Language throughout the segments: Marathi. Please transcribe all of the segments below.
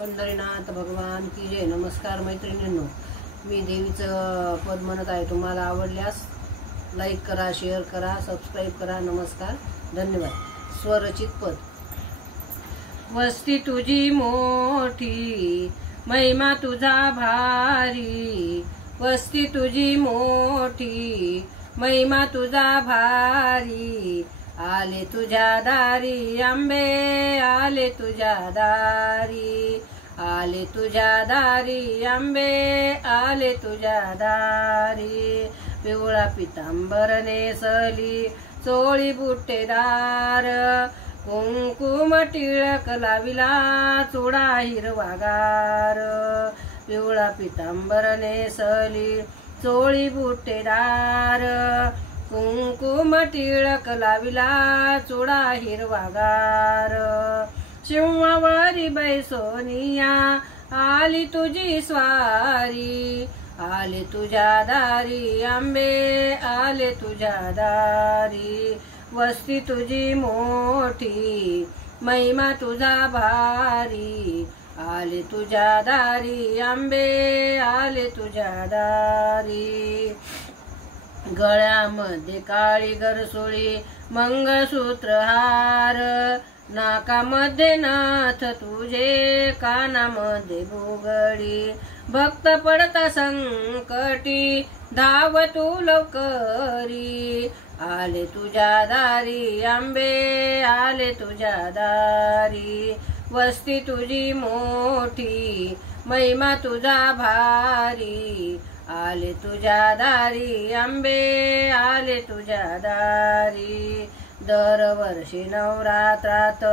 पंढरीनाथ भगवान की जय। नमस्कार मैत्रिणींनो, मी देवीचं पद म्हणत आहे। तुम्हाला आवडल्यास लाईक करा, शेअर करा, सबस्क्राईब करा। नमस्कार, धन्यवाद। स्वरचित पद। वस्ती तुझी मोठी, महिमा तुझा भारी। वस्ती तुझी मोठी, महिमा तुझा भारी। आले तुझ्या दारी आंबे, आले तुझ्या दारी। आले तुझ्या दारी आंबे, आले तुझ्या दारी। पिवळा पितांबर नेसली, चोळी बुट्टेदार। कुंकुम टिळक लाविला, चुडा हिरवागार। पिवळा पितांबर नेसली, चोळी बुट्टेदार। कुंकुम टिळक लाविला, चुडा हिरवागार। शिंवावरी बैसोनिया, आली तुझी स्वारी। आले तुझ्या दारी आंबे, आले तुझ्या दारी। वस्ती तुझी मोठी, महिमा तुझा भारी। आले तुझ्या दारी आंबे, आले तुझ्या दारी। गळ्यामध्ये काळी गरसोळी, मंगळसूत्र हार। नाकामध्ये नाथ तुझे, कानामध्ये बुगडी। भक्त पडता संकटी, धाव तू लवकरी। आले तुझ्या दारी आंबे, आले तुझ्या दारी। वस्ती तुझी मोठी, महिमा तुझा भारी। आले तुझ्या दारी आंबे, आले तुझ्या दारी। दरवर्षी नवरात्रात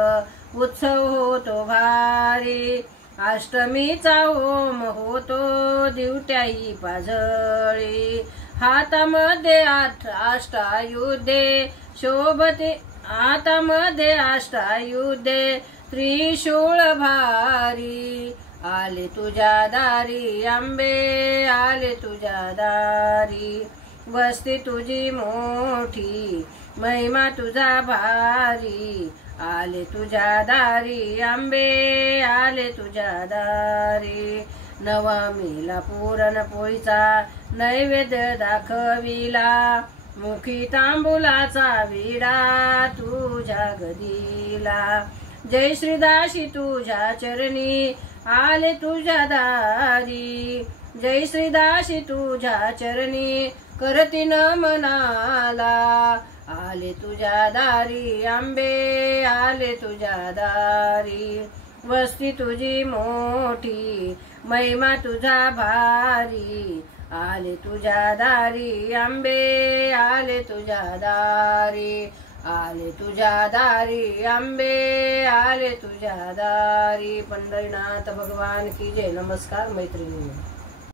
उत्सव होतो भारी। अष्टमीचा होम होतो, दिवट्याही पाजळी। हातामध्ये अष्टायुधे शोभते, हातामध्ये अष्टायुधे त्रिशूळ भारी। आले तुझ्या दारी आंबे, आले तुझ्या दारी। वस्ती तुझी मोठी, महिमा तुझा भारी। आले तुझ्या दारी आंबे, आले तुझ्या दारी। नवमीला पुरणपोळीचा नैवेद्य दाखविला, मुखी तांबुलाचा विडा तुझ्या गदीला। जय श्रीदासी तुझ्या चरणी, आले तुझ्या दारी। जय श्रीदासी तुझ्या चरणी, करती नमनाला। आले तुझ्या दारी आंबे, आले तुझ्या दारी। वस्ती तुझी मोठी, महिमा तुझा भारी। आले तुझ्या दारी आंबे, आले तुझ्या दारी। आले तुझ्या दारी आंबे, आले तुझ्या दारी। पंढरीनाथ भगवान की जय। नमस्कार मैत्रिणी।